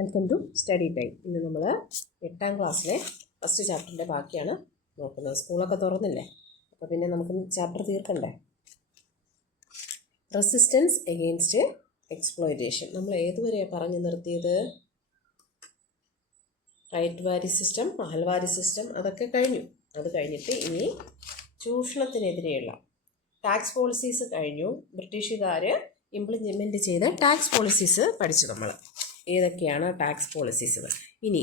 Welcome to study time. ഇന്ന് നമ്മൾ 8ാം ക്ലാസ്സിലെ ഫസ്റ്റ് ചാപ്റ്ററിൻ്റെ ബാക്കിയാണ് നോക്കുന്നത്. സ്കൂളൊക്കെ തുറന്നില്ലേ, അപ്പോൾ പിന്നെ നമുക്ക് ചാപ്റ്റർ തീർക്കണ്ടേ. റെസിസ്റ്റൻസ് എഗെയിൻസ്റ്റ് എക്സ്പ്ലോയിറ്റേഷൻ നമ്മൾ ഏതുവരെയാണ് പറഞ്ഞു നിർത്തിയത്? റൈറ്റ് വാരി സിസ്റ്റം, മഹൽവാരി സിസ്റ്റം അതൊക്കെ കഴിഞ്ഞു. അത് കഴിഞ്ഞിട്ട് ഇനി ചൂഷണത്തിനെതിരെയുള്ള ടാക്സ് പോളിസീസ് കഴിഞ്ഞു. ബ്രിട്ടീഷുകാർ ഇംപ്ലിമെൻറ്റ് ചെയ്ത ടാക്സ് പോളിസീസ് പഠിച്ചു നമ്മൾ. ഏതൊക്കെയാണ് ടാക്സ് പോളിസീസ്? ഇനി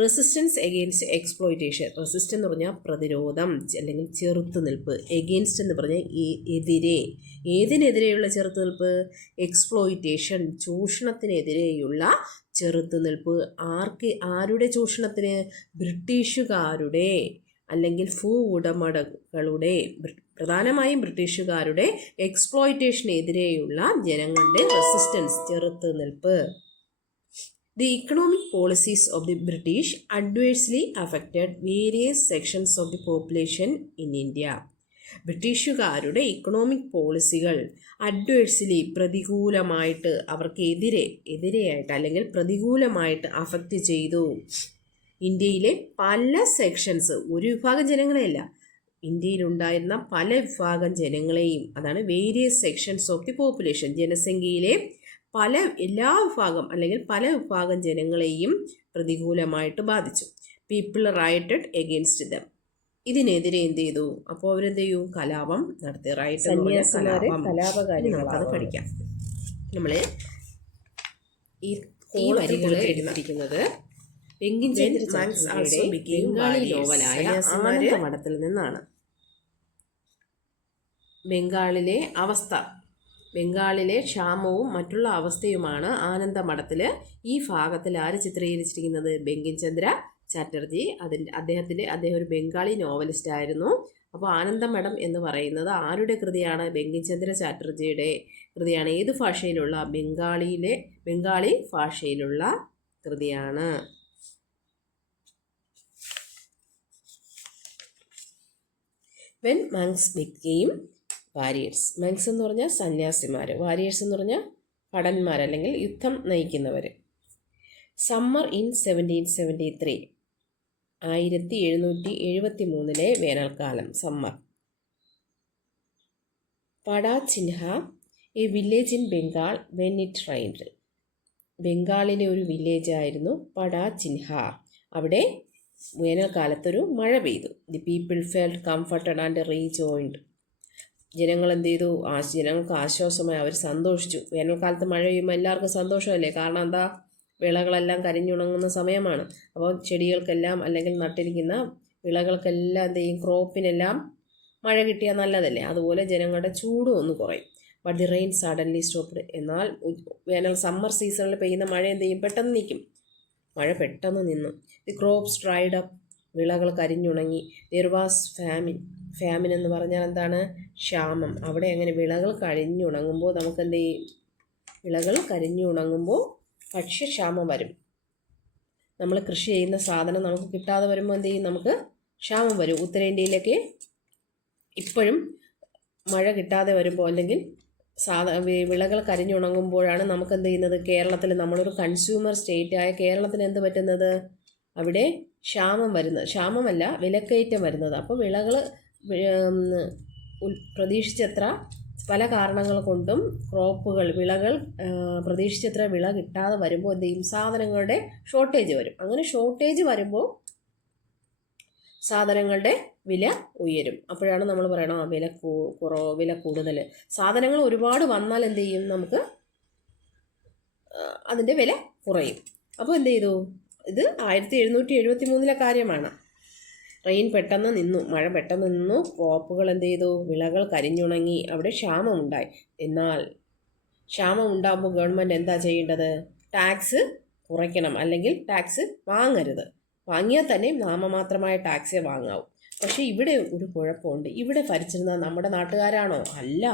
റെസിസ്റ്റൻസ് എഗെയിൻസ്റ്റ് എക്സ്പ്ലോയിറ്റേഷൻ. റെസിസ്റ്റ് എന്ന് പറഞ്ഞാൽ പ്രതിരോധം അല്ലെങ്കിൽ ചെറുത്തുനിൽപ്പ്. എഗെയിൻസ്റ്റ് എന്ന് പറഞ്ഞാൽ എതിരെ. ഏതിനെതിരെയുള്ള ചെറുത്തുനിൽപ്പ്? എക്സ്പ്ലോയിറ്റേഷൻ, ചൂഷണത്തിനെതിരെയുള്ള ചെറുത്തുനിൽപ്പ്. ആരുടെ ചൂഷണത്തിന്? ബ്രിട്ടീഷുകാരുടെ അല്ലെങ്കിൽ ഉടമകളുടെ, പ്രധാനമായും ബ്രിട്ടീഷുകാരുടെ എക്സ്പ്ലോയിറ്റേഷനെതിരെയുള്ള ജനങ്ങളുടെ resistance, ചെറുത്തുനിൽപ്പ്. The economic policies of the British adversely affected various sections of the population in India. ബ്രിട്ടീഷുകാരുടെ ഇക്കണോമിക് പോളിസികൾ അഡ്വേഴ്സ്ലി, പ്രതികൂലമായിട്ട്, അവർക്ക് എതിരെയായിട്ട് അല്ലെങ്കിൽ പ്രതികൂലമായിട്ട് അഫക്റ്റ് ചെയ്തു ഇന്ത്യയിലെ പല സെക്ഷൻസ്, ഒരു വിഭാഗം ജനങ്ങളെയല്ല, ഇന്ത്യയിലുണ്ടായിരുന്ന പല വിഭാഗം ജനങ്ങളെയും. അതാണ് various sections of the population. ജനസംഖ്യയിലെ എല്ലാ വിഭാഗം അല്ലെങ്കിൽ പല വിഭാഗം ജനങ്ങളെയും പ്രതികൂലമായിട്ട് ബാധിച്ചു. People rioted against them. ഇതിനെതിരെ എന്ത് ചെയ്തു? അപ്പോൾ അവരെന്ത് ചെയ്യും? കലാപം നടത്തി. കലാപകാരികൾ. അത് പഠിക്കാം. നമ്മൾ ഈ വരികൾ എഴുതിയിരിക്കുന്നത് ബംഗാളി നോവലായ ആനന്ദമഠത്തിൽ നിന്നാണ്. ബംഗാളിലെ അവസ്ഥ, ബംഗാളിലെ ക്ഷാമവും മറ്റുള്ള അവസ്ഥയുമാണ് ആനന്ദമഠത്തിൽ ഈ ഭാഗത്തിൽ ആര് ചിത്രീകരിച്ചിരിക്കുന്നത്? ബങ്കിം ചന്ദ്ര ചാറ്റർജി. അദ്ദേഹം ഒരു ബംഗാളി നോവലിസ്റ്റ് ആയിരുന്നു. അപ്പോൾ ആനന്ദമഠം എന്ന് പറയുന്നത് ആരുടെ കൃതിയാണ്? ബങ്കിം ചന്ദ്ര ചാറ്റർജിയുടെ കൃതിയാണ്. ഏത് ഭാഷയിലുള്ള? ബംഗാളി ഭാഷയിലുള്ള കൃതിയാണ്. When മങ്സ് became warriors. മങ്സ് എന്ന് പറഞ്ഞാൽ സന്യാസിമാർ, വാരിയേഴ്സ് എന്ന് പറഞ്ഞാൽ ഭടന്മാർ അല്ലെങ്കിൽ യുദ്ധം നയിക്കുന്നവർ. സമ്മർ ഇൻ 1773, 1773 വേനൽക്കാലം, സമ്മർ. പടാ ചിൻഹ, a village in Bengal when it rained. ബംഗാളിലെ ഒരു വില്ലേജ് ആയിരുന്നു പടാ ചിൻഹ. അവിടെ വേനൽക്കാലത്തൊരു മഴ പെയ്തു. The people felt comforted and rejoiced. ജനങ്ങൾ എന്ത് ചെയ്തു? ജനങ്ങൾക്ക് ആശ്വാസമായി, അവർ സന്തോഷിച്ചു. വേനൽക്കാലത്ത് മഴ പെയ്യുമ്പോൾ എല്ലാവർക്കും സന്തോഷമല്ലേ? കാരണം എന്താ? വിളകളെല്ലാം കരിഞ്ഞുണങ്ങുന്ന സമയമാണ്. അപ്പോൾ ചെടികൾക്കെല്ലാം അല്ലെങ്കിൽ നട്ടിരിക്കുന്ന വിളകൾക്കെല്ലാം എന്ത് ചെയ്യും? ക്രോപ്പിനെല്ലാം മഴ കിട്ടിയാൽ നല്ലതല്ലേ? അതുപോലെ ജനങ്ങളുടെ ചൂടും ഒന്ന് കുറയും. But the rain suddenly stopped. എന്നാൽ സമ്മർ സീസണിൽ പെയ്യുന്ന മഴ എന്ത് ചെയ്യും? പെട്ടെന്ന് നിൽക്കും. മഴ പെട്ടെന്ന് നിന്നു. The crops dried up. വിളകൾ കരിഞ്ഞുണങ്ങി. ദെർ വാസ് ഫാമിൻ എന്ന് പറഞ്ഞാൽ എന്താണ്? ക്ഷാമം. അവിടെ അങ്ങനെ വിളകൾ കരിഞ്ഞുണങ്ങുമ്പോൾ നമുക്ക് എന്ത് ചെയ്യും? വിളകൾ കരിഞ്ഞുണങ്ങുമ്പോൾ ഭക്ഷ്യക്ഷാമം വരും. നമ്മൾ കൃഷി ചെയ്യുന്ന സാധനം നമുക്ക് കിട്ടാതെ വരുമ്പോൾ എന്ത് ചെയ്യും? നമുക്ക് ക്ഷാമം വരും. ഉത്തരേന്ത്യയിലൊക്കെ ഇപ്പോഴും മഴ കിട്ടാതെ വരുമ്പോൾ അല്ലെങ്കിൽ വിളകൾ കരിഞ്ഞുണങ്ങുമ്പോഴാണ് നമുക്ക് എന്ത് ചെയ്യുന്നത്? കേരളത്തിൽ, നമ്മളൊരു കൺസ്യൂമർ സ്റ്റേറ്റായ കേരളത്തിന് എന്ത് പറ്റുന്നത്? അവിടെ ക്ഷാമം വരുന്നത്, ക്ഷാമമല്ല വിലക്കയറ്റം വരുന്നത്. അപ്പോൾ വിളകൾ പ്രതീക്ഷിച്ചത്ര, പല കാരണങ്ങൾ കൊണ്ടും വിളകൾ പ്രതീക്ഷിച്ചത്ര വിള കിട്ടാതെ വരുമ്പോൾ എന്ത് ചെയ്യും? സാധനങ്ങളുടെ ഷോർട്ടേജ് വരും. അങ്ങനെ ഷോർട്ടേജ് വരുമ്പോൾ സാധനങ്ങളുടെ വില ഉയരും. അപ്പോഴാണ് നമ്മൾ പറയണം വില കൂടുതൽ. സാധനങ്ങൾ ഒരുപാട് വന്നാൽ എന്ത് ചെയ്യും? നമുക്ക് അതിൻ്റെ വില കുറയും. അപ്പോൾ എന്ത് ചെയ്തു? ഇത് 1773 കാര്യമാണ്. റെയിൻ പെട്ടെന്ന് നിന്നു, മഴ പെട്ടെന്ന് നിന്നു. ക്രോപ്പുകൾ എന്ത് ചെയ്തു? വിളകൾ കരിഞ്ഞുണങ്ങി. അവിടെ ക്ഷാമമുണ്ടായി. എന്നാൽ ക്ഷാമം ഉണ്ടാകുമ്പോൾ ഗവൺമെൻറ് എന്താ ചെയ്യേണ്ടത്? ടാക്സ് കുറയ്ക്കണം, അല്ലെങ്കിൽ ടാക്സ് വാങ്ങരുത്. വാങ്ങിയാൽ തന്നെ നാമമാത്രമായ ടാക്സേ വാങ്ങാവൂ. പക്ഷേ ഇവിടെ ഒരു കുഴപ്പമുണ്ട്. ഇവിടെ ഭരിച്ചിരുന്നത് നമ്മുടെ നാട്ടുകാരാണോ? അല്ല,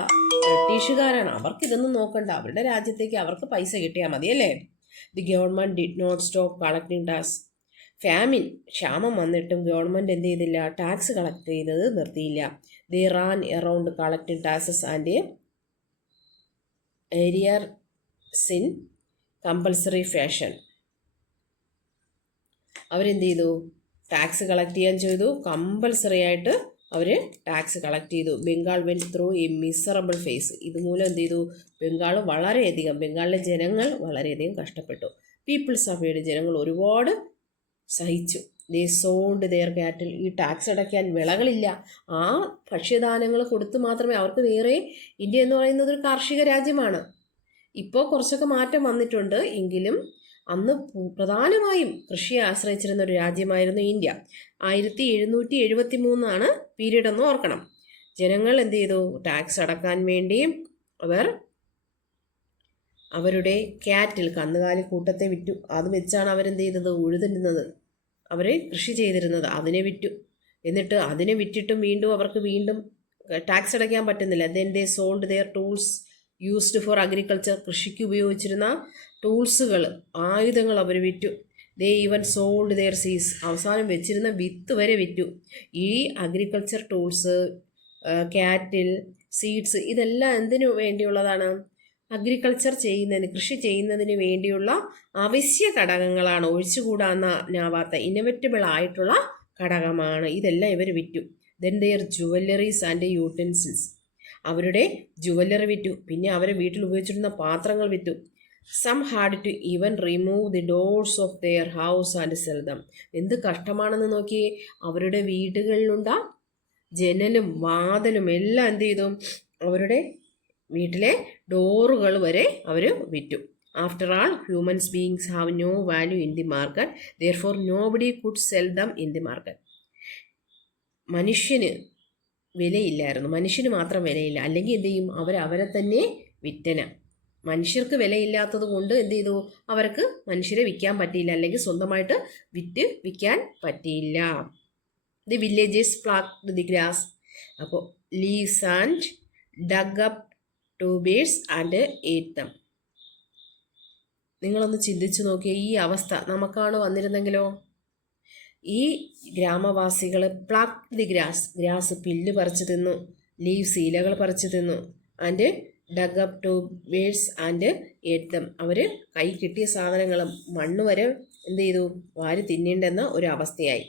ബ്രിട്ടീഷുകാരാണ്. അവർക്കിതൊന്നും നോക്കണ്ട. അവരുടെ രാജ്യത്തേക്ക് അവർക്ക് പൈസ കിട്ടിയാൽ മതിയല്ലേ? The government did not stop collecting tax. ക്ഷാമം വന്നിട്ടും ഗവൺമെൻറ് എന്ത് ചെയ്തില്ല? ടാക്സ് കളക്ട് ചെയ്യുന്നത് നിർത്തിയില്ല. The ran around collecting taxes and arrears in compulsory fashion. അവരെന്ത് ചെയ്തു? ടാക്സ് കളക്ട് ചെയ്യാൻ ചെയ്തു. കമ്പൽസറി ആയിട്ട് അവർ ടാക്സ് കളക്ട് ചെയ്തു. Bengal went through a miserable phase. ഇതുമൂലം എന്ത് ചെയ്തു? ബംഗാളിലെ ജനങ്ങൾ വളരെയധികം കഷ്ടപ്പെട്ടു. പീപ്പിൾ സഫേർഡ്, ജനങ്ങൾ ഒരുപാട് സഹിച്ചു. ദേ സോൾഡ് ദെയർ കാറ്റിൽ, ഈ ടാക്സ് അടയ്ക്കാൻ വിളകളില്ല. ആ ഭക്ഷ്യധാന്യങ്ങൾ കൊടുത്ത് മാത്രമേ അവർക്ക് വേറെ, ഇന്ത്യ എന്ന് പറയുന്നത് ഒരു കാർഷിക രാജ്യമാണ്. ഇപ്പോൾ കുറച്ചൊക്കെ മാറ്റം വന്നിട്ടുണ്ട്. എങ്കിലും അന്ന് പ്രധാനമായും കൃഷിയെ ആശ്രയിച്ചിരുന്ന ഒരു രാജ്യമായിരുന്നു ഇന്ത്യ. 1773 പീരീഡ് എന്ന് ഓർക്കണം. ജനങ്ങൾ എന്ത് ചെയ്തു? ടാക്സ് അടക്കാൻ വേണ്ടി അവർ അവരുടെ ക്യാറ്റിൽ, കന്നുകാലി കൂട്ടത്തെ വിറ്റു. അത് വെച്ചാണ് അവരെന്ത് ചെയ്തത്? ഉഴുതിരുന്നത്. അവർ കൃഷി ചെയ്തിരുന്നത് അതിനെ വിറ്റു. എന്നിട്ട് അതിനെ വിറ്റിട്ടും അവർക്ക് വീണ്ടും ടാക്സ് അടയ്ക്കാൻ പറ്റുന്നില്ല. Then they sold their tools used for agriculture. കൃഷിക്ക് ഉപയോഗിച്ചിരുന്ന ടൂൾസുകൾ, ആയുധങ്ങൾ അവർ വിറ്റു. They even sold their seeds. അവസാനം വെച്ചിരുന്ന വിത്ത് വരെ വിറ്റു. ഈ അഗ്രികൾച്ചർ ടൂൾസ്, ക്യാറ്റിൽ, സീഡ്സ്, ഇതെല്ലാം എന്തിനു വേണ്ടിയുള്ളതാണ്? അഗ്രികൾച്ചർ ചെയ്യുന്നതിന്, കൃഷി ചെയ്യുന്നതിന് വേണ്ടിയുള്ള അവശ്യ ഘടകങ്ങളാണ്. ഒഴിച്ചുകൂടാനാവാത്ത ഇന്നൊവേറ്റബിൾ ആയിട്ടുള്ള ഘടകമാണ്. ഇതെല്ലാം ഇവർ വിറ്റു. Then their jewelleries and utensils. അവരുടെ ജുവല്ലറി വിറ്റു. പിന്നെ അവരെ വീട്ടിൽ ഉപയോഗിച്ചിരുന്ന പാത്രങ്ങൾ വിറ്റു. Some had to even remove the doors of their house and sell them. എന്ത് കഷ്ടമാണെന്ന് നോക്കിയേ. അവരുടെ വീടുകളിലുള്ള ജനലും വാതിലും എല്ലാം എന്ത് ചെയ്തു? അവരുടെ വീട്ടിലെ ഡോറുകൾ വരെ അവർ വിറ്റു. After all, humans beings have no value in the market, therefore nobody could sell them in the market. മനുഷ്യന് വിലയില്ലായിരുന്നു. മനുഷ്യന് മാത്രം വിലയില്ല. അല്ലെങ്കിൽ എന്ത് ചെയ്യും? അവരെ തന്നെ വിറ്റന. മനുഷ്യർക്ക് വിലയില്ലാത്തത് കൊണ്ട് എന്ത് ചെയ്തു? അവർക്ക് മനുഷ്യരെ വിൽക്കാൻ പറ്റിയില്ല. അല്ലെങ്കിൽ സ്വന്തമായിട്ട് വിൽക്കാൻ പറ്റിയില്ല. The villagers plucked the grass. അപ്പോൾ leaves and dug up tubers and ate them. നിങ്ങളൊന്ന് ചിന്തിച്ചു നോക്കിയേ. ഈ അവസ്ഥ നമുക്കാണ് വന്നിരുന്നെങ്കിലോ? ഈ ഗ്രാമവാസികൾ പ്ലാക്ഡ് ദി ഗ്രാസ് പുല്ല് പറിച്ചു തിന്നു. ലീവ്സ്, ഇലകൾ പറിച്ചു തിന്നു. And dug up tubers and ate them. അവർ കൈ കിട്ടിയ സാധനങ്ങളും മണ്ണ് വരെ എന്ത് ചെയ്തു? വാരി തിന്നേണ്ടെന്ന ഒരു അവസ്ഥയായി.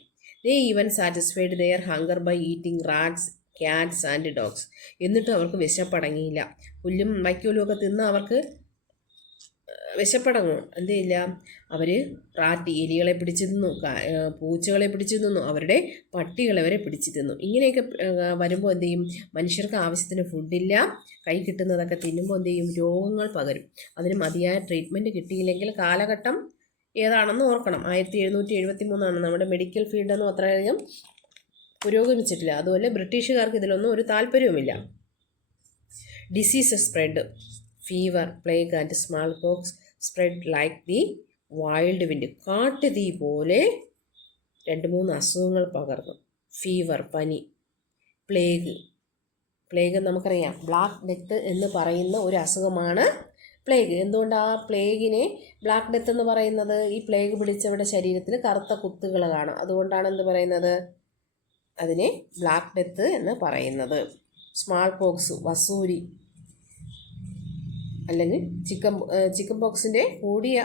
They even satisfied their hunger by eating rats, cats and dogs. എന്നിട്ടും അവർക്ക് വിശപ്പടങ്ങിയില്ല. പുല്ലും വൈക്കോലും ഒക്കെ തിന്ന് അവർക്ക് വിശപ്പടങ്ങും. എന്തില്ല? അവർ എലികളെ പിടിച്ചു തിന്നു, പൂച്ചകളെ പിടിച്ചു തിന്നു, അവരുടെ പട്ടികളെ വരെ പിടിച്ചു തിന്നു. ഇങ്ങനെയൊക്കെ വരുമ്പോൾ എന്ത് ചെയ്യും? മനുഷ്യർക്ക് ആവശ്യത്തിന് ഫുഡില്ല. കൈ കിട്ടുന്നതൊക്കെ തിന്നുമ്പോൾ എന്ത് ചെയ്യും? രോഗങ്ങൾ പകരും. അതിന് മതിയായ ട്രീറ്റ്മെൻറ്റ് കിട്ടിയില്ലെങ്കിൽ കാലഘട്ടം ഏതാണെന്ന് ഓർക്കണം. 1773 നമ്മുടെ മെഡിക്കൽ ഫീൽഡൊന്നും അത്രയധികം പുരോഗമിച്ചിട്ടില്ല. അതുപോലെ ബ്രിട്ടീഷുകാർക്ക് ഇതിലൊന്നും ഒരു താല്പര്യവുമില്ല. Diseases spread. Fever, plague and smallpox spread like the wild wind. കാട്ടുതീ പോലെ 2-3 അസുഖങ്ങൾ പകർന്നു. ഫീവർ, പനി. പ്ലേഗ് നമുക്കറിയാം. ബ്ലാക്ക് ഡെത്ത് എന്ന് പറയുന്ന ഒരു അസുഖമാണ് പ്ലേഗ്. എന്തുകൊണ്ട് ആ പ്ലേഗിനെ ബ്ലാക്ക് ഡെത്ത് എന്ന് പറയുന്നത്? ഈ പ്ലേഗ് പിടിച്ചവരുടെ ശരീരത്തിൽ കറുത്ത കുത്തുകൾ കാണാം. അതുകൊണ്ടാണ് എന്ത് പറയുന്നത്? അതിനെ ബ്ലാക്ക് ഡെത്ത് എന്ന് പറയുന്നത്. സ്മാൾ പോക്സ്, വസൂരി, അല്ലെങ്കിൽ ചിക്കൻ പോക്സിൻ്റെ കൂടിയ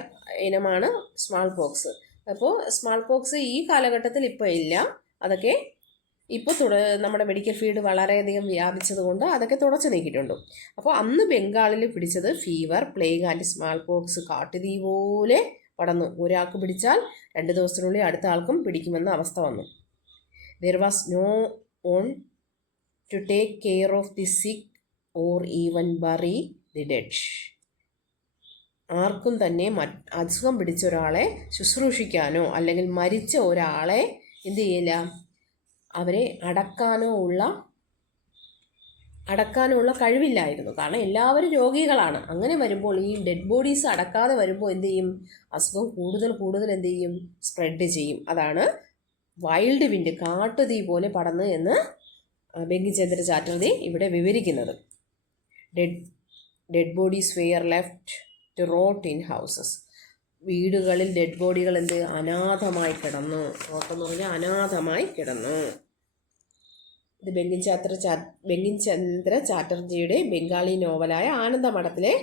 ഇനമാണ് സ്മാൾ പോക്സ്. അപ്പോൾ സ്മാൾ പോക്സ് ഈ കാലഘട്ടത്തിൽ ഇപ്പോൾ ഇല്ല. അതൊക്കെ ഇപ്പോൾ നമ്മുടെ മെഡിക്കൽ ഫീൽഡ് വളരെയധികം വ്യാപിച്ചത് കൊണ്ട് അതൊക്കെ തുടച്ചു നീക്കിയിട്ടുണ്ട്. അപ്പോൾ അന്ന് ബംഗാളിൽ പിടിച്ചത് fever, plague and small pox. കാട്ടുതീ പോലെ പടർന്നു. ഒരാൾക്ക് പിടിച്ചാൽ 2 ദിവസത്തിനുള്ളിൽ അടുത്ത ആൾക്കും പിടിക്കുമെന്ന അവസ്ഥ വന്നു. There was no one to take care of the sick or even bury the dead. ആർക്കും തന്നെ അസുഖം പിടിച്ച ഒരാളെ ശുശ്രൂഷിക്കാനോ അല്ലെങ്കിൽ മരിച്ച ഒരാളെ എന്ത് ചെയ്യില്ല? അവരെ അടക്കാനുള്ള കഴിവില്ലായിരുന്നു. കാരണം എല്ലാവരും രോഗികളാണ്. അങ്ങനെ വരുമ്പോൾ ഈ ഡെഡ് ബോഡീസ് അടക്കാതെ വരുമ്പോൾ എന്ത് ചെയ്യും? അസുഖം കൂടുതൽ എന്ത് ചെയ്യും? സ്പ്രെഡ് ചെയ്യും. അതാണ് വൈൽഡ് വിൻഡ്, കാട്ടുതീ പോലെ പടർന്ന് എന്ന് ബങ്കിംചന്ദ്ര ചാറ്റർജി ഇവിടെ വിവരിക്കുന്നത്. Dead bodies were left to rot in houses. വീടുകളിൽ ഡെഡ് ബോഡികൾ എന്ത്? അനാഥമായി കിടന്നു. റോട്ടെന്ന് പറഞ്ഞാൽ അനാഥമായി കിടന്നു. ഇത് ബങ്കിംചന്ദ്ര ചാറ്റർജിയുടെ ബംഗാളി നോവലായ ആനന്ദമഠത്തിലെ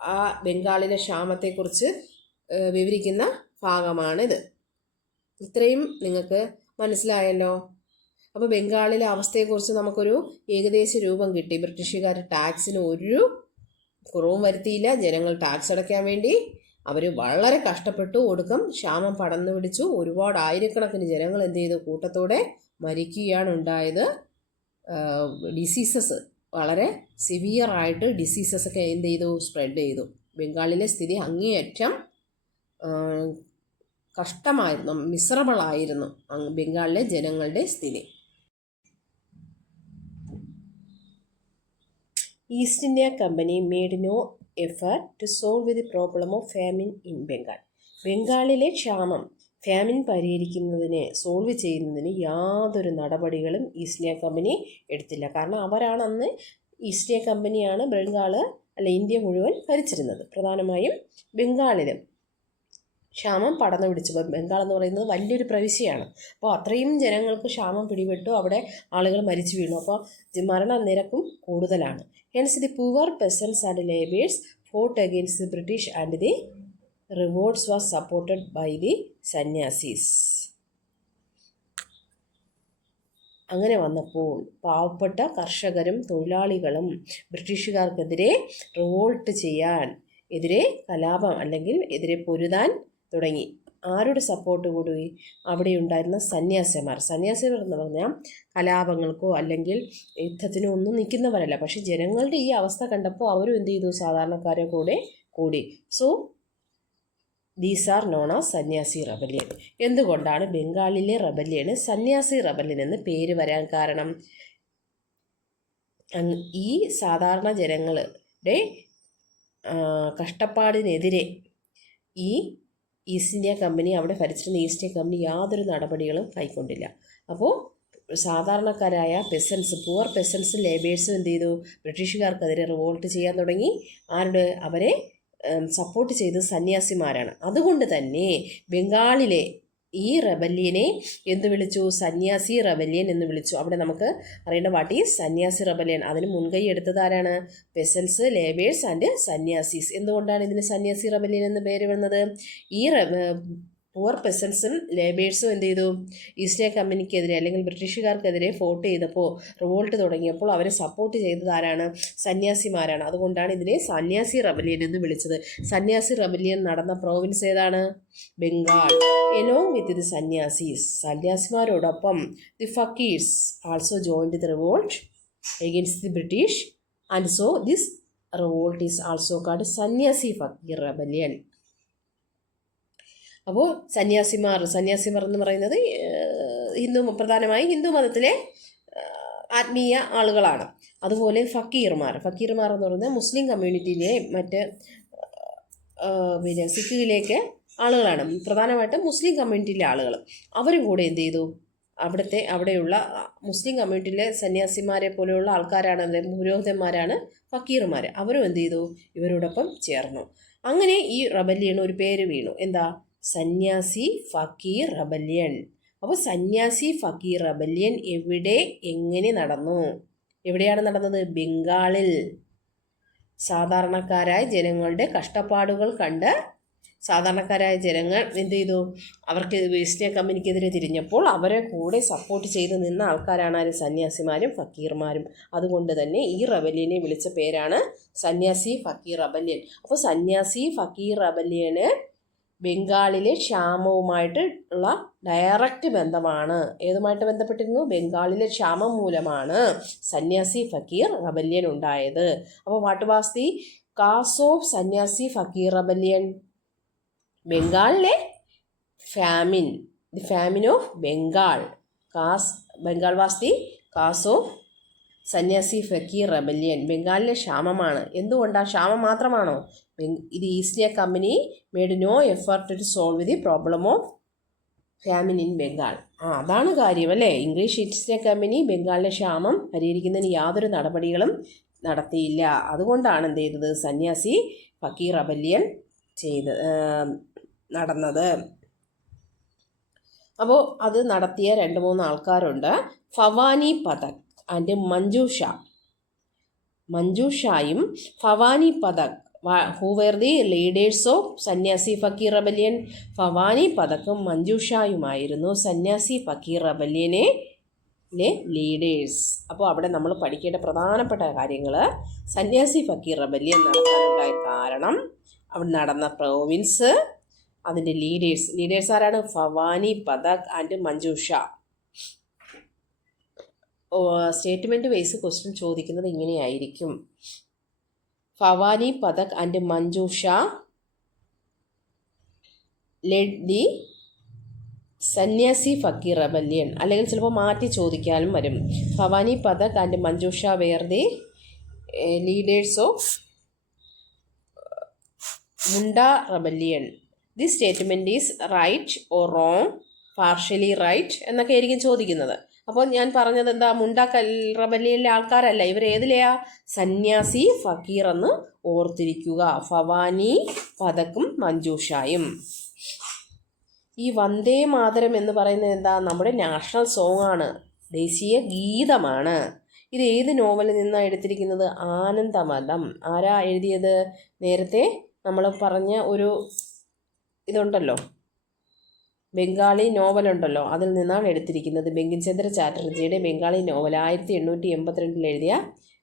ആ ബംഗാളിലെ ക്ഷാമത്തെക്കുറിച്ച് വിവരിക്കുന്ന ഭാഗമാണിത്. ഇത്രയും നിങ്ങൾക്ക് മനസ്സിലായല്ലോ. അപ്പോൾ ബംഗാളിലെ അവസ്ഥയെക്കുറിച്ച് നമുക്കൊരു ഏകദേശ രൂപം കിട്ടി. ബ്രിട്ടീഷുകാർ ടാക്സിന് ഒരു കുറവും വരുത്തിയില്ല. ജനങ്ങൾ ടാക്സ് അടയ്ക്കാൻ വേണ്ടി അവർ വളരെ കഷ്ടപ്പെട്ടു. ഒടുക്കം ക്ഷാമം പടർന്നു പിടിച്ചു. ഒരുപാട് ആയിരക്കണക്കിന് ജനങ്ങൾ എന്ത് ചെയ്തു? കൂട്ടത്തോടെ മരിക്കുകയാണ് ഉണ്ടായത്. ഡിസീസസ് വളരെ സിവിയറായിട്ട് ഡിസീസസൊക്കെ എന്ത് ചെയ്തു? സ്പ്രെഡ് ചെയ്തു. ബംഗാളിലെ സ്ഥിതി അങ്ങേയറ്റം കഷ്ടമായിരുന്നു, മിസറബിളായിരുന്നു ബംഗാളിലെ ജനങ്ങളുടെ സ്ഥിതി. East India Company made no effort to solve the problem of famine in Bengal. ബംഗാളിലെ ക്ഷാമം, ഫാമിൻ പരിഹരിക്കുന്നതിന്, സോൾവ് ചെയ്യുന്നതിന് യാതൊരു നടപടികളും ഈസ്റ്റ് ഇന്ത്യ കമ്പനി എടുത്തില്ല. കാരണം അവരാണ് അന്ന്, ഈസ്റ്റ് ഇന്ത്യ കമ്പനിയാണ് ഇന്ത്യ മുഴുവൻ ഭരിച്ചിരുന്നത്. പ്രധാനമായും ബംഗാളിലും ക്ഷാമം പടർന്നു പിടിച്ചു. ബംഗാൾ എന്ന് പറയുന്നത് വലിയൊരു പ്രവിശ്യയാണ്. അപ്പോൾ അത്രയും ജനങ്ങൾക്ക് ക്ഷാമം പിടിപെട്ടു. അവിടെ ആളുകൾ മരിച്ചു വീണു. അപ്പോൾ മരണനിരക്കും കൂടുതലാണ്. Hence the poor peasants and labours fought against the British and the revolts was supported by the sanyasis. അങ്ങനെ വന്നപ്പോൾ പാവപ്പെട്ട കർഷകരും തൊഴിലാളികളും ബ്രിട്ടീഷുകാർക്കെതിരെ റിവോൾട്ട് ചെയ്യാൻ, എതിരെ കലാപം അല്ലെങ്കിൽ എതിരെ പൊരുതാൻ തുടങ്ങി. ആരുടെ സപ്പോർട്ട് കൂടി? അവിടെ ഉണ്ടായിരുന്ന സന്യാസിമാർ. സന്യാസിമാർ എന്ന് പറഞ്ഞാൽ കലാപങ്ങൾക്കോ അല്ലെങ്കിൽ യുദ്ധത്തിനോ ഒന്നും നിൽക്കുന്നവരല്ല. പക്ഷെ ജനങ്ങളുടെ ഈ അവസ്ഥ കണ്ടപ്പോൾ അവരും എന്ത് ചെയ്തു? സാധാരണക്കാരെ കൂടെ കൂടി. So these are known as സന്യാസി റെബല്യൻ. എന്തുകൊണ്ടാണ് ബംഗാളിലെ റെബല്യന് സന്യാസി റെബല്യൻ എന്ന് പേര് വരാൻ കാരണം? ഈ സാധാരണ ജനങ്ങളുടെ കഷ്ടപ്പാടിനെതിരെ ഈ ഈസ്റ്റ് ഇന്ത്യ കമ്പനി, അവിടെ ഭരിച്ചിരുന്ന ഈസ്റ്റ് ഇന്ത്യ കമ്പനി യാതൊരു നടപടികളും കൈക്കൊണ്ടില്ല. അപ്പോൾ സാധാരണക്കാരായ പെസൻസ്, പുവർ പെസൻസും ലേബേഴ്സും എന്ത് ചെയ്തു? ബ്രിട്ടീഷുകാർക്കെതിരെ റിവോൾട്ട് ചെയ്യാൻ തുടങ്ങി. അവരെ സപ്പോർട്ട് ചെയ്തത് സന്യാസിമാരാണ്. അതുകൊണ്ട് തന്നെ ബംഗാളിലെ ഈ റെബല്യനെ എന്ത് വിളിച്ചു? സന്യാസി റെബല്യൻ എന്ന് വിളിച്ചു. അവിടെ നമുക്ക് അറിയേണ്ട വാട്ട് ഈസ് സന്യാസി റെബല്യൻ. അതിന് മുൻകൈ എടുത്തത് ആരാണ്? പെസൽസ്, ലേബേഴ്സ് ആൻഡ് സന്യാസീസ്. എന്തുകൊണ്ടാണ് ഇതിന് സന്യാസി റെബല്യൻ എന്ന് പേര് വന്നത്? ഈ പുവർ പെസൻസും ലേബേഴ്സും എന്ത് ചെയ്തു? ഈസ്റ്റ് ഇന്ത്യ കമ്പനിക്കെതിരെ അല്ലെങ്കിൽ ബ്രിട്ടീഷുകാർക്കെതിരെ ഫോട്ട് ചെയ്തപ്പോൾ, റിവോൾട്ട് തുടങ്ങിയപ്പോൾ അവരെ സപ്പോർട്ട് ചെയ്തത് ആരാണ്? സന്യാസിമാരാണ്. അതുകൊണ്ടാണ് ഇതിനെ സന്യാസി റെബല്യൻ എന്ന് വിളിച്ചത്. സന്യാസി റെബല്യൻ നടന്ന പ്രോവിൻസ് ഏതാണ്? Bengal. Along with the sanyasis, സന്യാസിമാരോടൊപ്പം the fakirs also joined the revolt against the British and so this revolt is also called Sanyasi Fakir rebellion. അപ്പോൾ സന്യാസിമാർ എന്ന് പറയുന്നത് പ്രധാനമായും ഹിന്ദു മതത്തിലെ ആത്മീയ ആളുകളാണ്. അതുപോലെ ഫക്കീർമാർ എന്ന് പറയുന്നത് മുസ്ലിം കമ്മ്യൂണിറ്റിയിലെ മറ്റ് സിഖിലേക്ക് ആളുകളാണ്. പ്രധാനമായിട്ടും മുസ്ലിം കമ്മ്യൂണിറ്റിയിലെ ആളുകൾ. അവരും കൂടെ എന്ത് ചെയ്തു? അവിടെയുള്ള മുസ്ലിം കമ്മ്യൂണിറ്റിയിലെ സന്യാസിമാരെ പോലെയുള്ള ആൾക്കാരാണ്, പുരോഹിതന്മാരാണ് ഫക്കീർമാർ. അവരും എന്ത് ചെയ്തു? ഇവരോടൊപ്പം ചേർന്നു. അങ്ങനെ ഈ റെബല്യന് ഒരു പേര് വീണു. എന്താ? സന്യാസി ഫക്കീർ റെബല്യൻ. അപ്പോൾ സന്യാസി ഫക്കീർ റെബല്യൻ എങ്ങനെ നടന്നു? എവിടെയാണ് നടന്നത്? ബംഗാളിൽ. സാധാരണക്കാരായ ജനങ്ങളുടെ കഷ്ടപ്പാടുകൾ കണ്ട് സാധാരണക്കാരായ ജനങ്ങൾ എന്ത് ചെയ്തു? അവർക്ക് ഈസ്റ്റ് ഇന്ത്യ കമ്പനിക്കെതിരെ തിരിഞ്ഞപ്പോൾ അവരെ കൂടെ സപ്പോർട്ട് ചെയ്ത് നിന്ന ആൾക്കാരാണ് ആര്? സന്യാസിമാരും ഫക്കീർമാരും. അതുകൊണ്ട് തന്നെ ഈ റെബല്യനെ വിളിച്ച പേരാണ് സന്യാസി ഫക്കീർ റെബല്യൻ. അപ്പോൾ സന്യാസി ഫക്കീർ റെബല്യന് ബംഗാളിലെ ക്ഷാമവുമായിട്ട് ഉള്ള ഡയറക്റ്റ് ബന്ധമാണ്. ഏതുമായിട്ട് ബന്ധപ്പെട്ടിരുന്നു? ബംഗാളിലെ ക്ഷാമം മൂലമാണ് സന്യാസി ഫക്കീർ റെബല്യൻ ഉണ്ടായത്. അപ്പോൾ what was the cause of Sanyasi Fakir rebellion? ബംഗാളിലെ famine, the famine of Bengal. Bengal was the cause of Sanyasi Fakir rebellion. ബംഗാളിലെ ക്ഷാമമാണ്. എന്തുകൊണ്ടാണ്? ക്ഷാമം മാത്രമാണോ? ഇത് East India Company made no effort to solve the problem of famine in Bengal. അതാണ് കാര്യം അല്ലേ. ഇംഗ്ലീഷ് ഈസ്റ്റ് ഇന്ത്യ കമ്പനി ബംഗാളിലെ ക്ഷാമം പരിഹരിക്കുന്നതിന് യാതൊരു നടപടികളും നടത്തിയില്ല. അതുകൊണ്ടാണ് എന്ത് ചെയ്തത്? സന്യാസി ഫക്കീർ റെബല്യൻ നടന്നത്. അപ്പോൾ അത് നടത്തിയ 2-3 ആൾക്കാരുണ്ട്. ഭവാനി പഥക് ആൻഡ് മഞ്ജു ഷായും Bhavani Pathak who were the leaders of Sanyasi Fakir rebellion? Bhavani പതക്കും മഞ്ജുഷായുമായിരുന്നു സന്യാസി ഫക്കീർ റെബല്യനെ ലീഡേഴ്സ്. അപ്പോൾ അവിടെ നമ്മൾ പഠിക്കേണ്ട പ്രധാനപ്പെട്ട കാര്യങ്ങൾ, സന്യാസി ഫക്കീർ റെബല്യൻ നടത്താനുണ്ടായ കാരണം, അവിടെ നടന്ന പ്രോവിൻസ്, അതിൻ്റെ ലീഡേഴ്സ് ആരാണ്? Bhavani, Pathak and Manjusha. Statement wise question ചോദിക്കുന്നത് ഇങ്ങനെയായിരിക്കും. Bhavani, Pathak and Manjusha led the Sanyasi Fakir rebellion. അല്ലെങ്കിൽ ചിലപ്പോൾ മാറ്റി ചോദിക്കാനും വരും. Bhavani, Pathak and Manjusha were the leaders of Munda rebellion. This statement is right or wrong, partially right എന്നൊക്കെ ആയിരിക്കും ചോദിക്കുന്നത്. അപ്പോൾ ഞാൻ പറഞ്ഞത് എന്താ? മുണ്ട റെബല്യനിലെ ആൾക്കാരല്ല ഇവർ. ഏതിലെയാ? സന്യാസി ഫക്കീർ എന്ന് ഓർത്തിരിക്കുക. ഭവാനി, പതക്കും മഞ്ജുഷായും. ഈ വന്ദേ മാതരം എന്ന് പറയുന്നത് എന്താ? നമ്മുടെ നാഷണൽ സോങ് ആണ്, ദേശീയ ഗീതമാണ്. ഇത് ഏത് നോവലിൽ നിന്നാണ് എടുത്തിരിക്കുന്നത്? ആനന്ദമഠം. ആരാ എഴുതിയത്? നേരത്തെ നമ്മൾ പറഞ്ഞ ഒരു ഇതുണ്ടല്ലോ, ബംഗാളി നോവലുണ്ടല്ലോ, അതിൽ നിന്നാണ് എടുത്തിരിക്കുന്നത്. ബങ്കിം ചന്ദ്ര ചാറ്റർജിയുടെ ബംഗാളി നോവൽ 1882 എഴുതിയ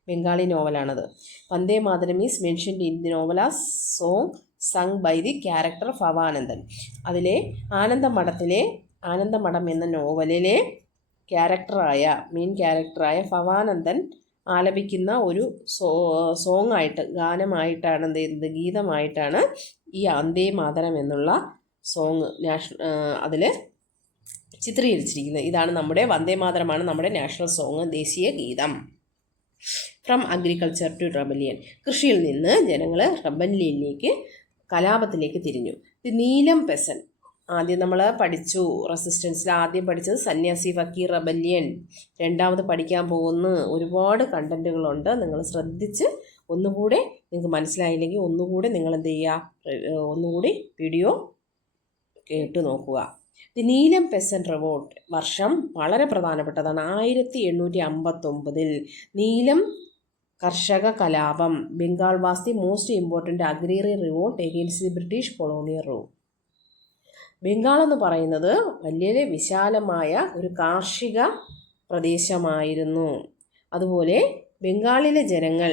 ബംഗാളി നോവലാണത്. Vande Mataram is mentioned in the novel as song sung by the character Bhavanandan. അതിലെ ആനന്ദമഠം എന്ന നോവലിലെ മെയിൻ ക്യാരക്ടറായ ഭവാനന്ദൻ ആലപിക്കുന്ന ഒരു സോങ്ങായിട്ട്, ഗാനമായിട്ടാണ് എന്ത് ചെയ്യുന്നത്? ഗീതമായിട്ടാണ് ഈ വന്ദേ മാതരം എന്നുള്ള സോങ് അതിൽ ചിത്രീകരിച്ചിരിക്കുന്നത്. ഇതാണ് നമ്മുടെ വന്ദേ മാതരമാണ് നമ്മുടെ നാഷണൽ സോങ്, ദേശീയ ഗീതം. From agriculture to rebellion. കൃഷിയിൽ നിന്ന് ജനങ്ങൾ റെബല്യനിലേക്ക്, കലാപത്തിലേക്ക് തിരിഞ്ഞു. നീലം പെസൻ ആദ്യം നമ്മൾ പഠിച്ചു. റെസിസ്റ്റൻസിൽ ആദ്യം പഠിച്ചത് സന്യാസി ഫക്കീർ റെബല്യൻ. രണ്ടാമത് പഠിക്കാൻ പോകുന്ന ഒരുപാട് കണ്ടൻറ്റുകളുണ്ട്. നിങ്ങൾ ശ്രദ്ധിച്ച് ഒന്നുകൂടെ, നിങ്ങൾക്ക് മനസ്സിലായില്ലെങ്കിൽ ഒന്നുകൂടെ നിങ്ങൾ എന്ത് ചെയ്യുക? ഒന്നുകൂടി വീഡിയോ കേട്ടു നോക്കുക. ദി നീലം പെസൻ റിവോൾട്ട് വർഷം വളരെ പ്രധാനപ്പെട്ടതാണ്. 1859 നീലം കർഷക കലാപം. Bengal was the most important agrarian revolt against the British colonial rule. Bengal എന്ന് പറയുന്നത് വലിയ വിശാലമായ ഒരു കാർഷിക പ്രദേശമായിരുന്നു. അതുപോലെ ബംഗാളിലെ ജനങ്ങൾ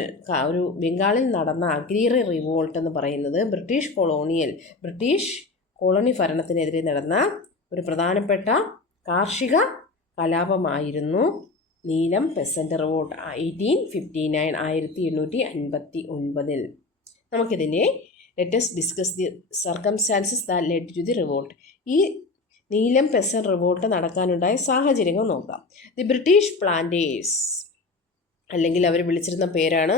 ബംഗാളിൽ നടന്ന അഗ്രേറിയൻ റിവോൾട്ട് എന്ന് പറയുന്നത് ബ്രിട്ടീഷ് കോളനി ഭരണത്തിനെതിരെ നടന്ന ഒരു പ്രധാനപ്പെട്ട കാർഷിക കലാപമായിരുന്നു നീലം പെസൻ്റ് റിവോൾട്ട് 1859. 1859. നമുക്കിതിനെ let's discuss the circumstances that led to the revolt. ഈ നീലം പെസൻ്റ് റിവോൾട്ട് നടക്കാനുണ്ടായ സാഹചര്യങ്ങൾ നോക്കാം. ദി ബ്രിട്ടീഷ് പ്ലാന്റേഴ്സ്, അല്ലെങ്കിൽ അവർ വിളിച്ചിരുന്ന പേരാണ്